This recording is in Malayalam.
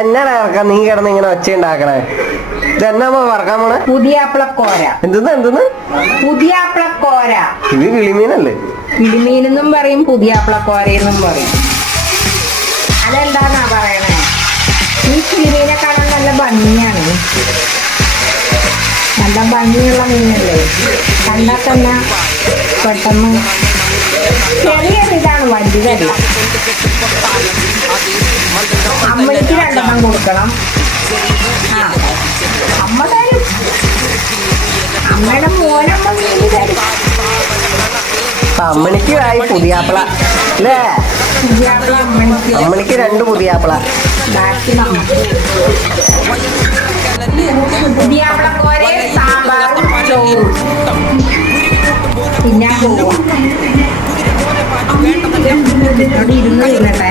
എന്നാടാ ഇറക്കാൻ നീ കിടന്ന് ഇങ്ങനെ ഒച്ച ഉണ്ടാക്കണേ? ഇതെന്നാ വറക്കാൻ പോണേ? പുതിയാപ്പിളക്കോര. എന്തെന്ന്? പുതിയാപ്പിളക്കോര. ഇത് കിളിമീനല്ലേ? കിളിമീനെന്നും പറയും, പുതിയാപ്പിളക്കോരയെന്നും പറയും. അതെന്താന്നാ പറയണേ? ഈ കിളിമീനെ കാണാൻ നല്ല ഭംഗിയാണ്, നല്ല ഭംഗിയുള്ള മീനല്ലേ. കണ്ടാൽ തന്നെ പെട്ടെന്ന് ചെറിയൊരിതാണ്, വലുതല്ല. അമ്മയ്ക്ക് 2 കൊടുക്കണം. അമ്മ തരും, അമ്മയുടെ മോനമ്മ മീൻ തരും. അമ്മണിക്ക് ആയി പുതിയാപ്പിള അല്ലേ? പുതിയാപ്പിള അമ്മണിക്ക് 2 പുതിയാപ്പിള. ബാക്കി നമുക്ക് പുതിയാപ്പിളക്കോരെ സാമ്പാറും ചോറും പിന്നെ പോവാം. അവിടെ ഇരുന്ന് തിന്നട്ടെ.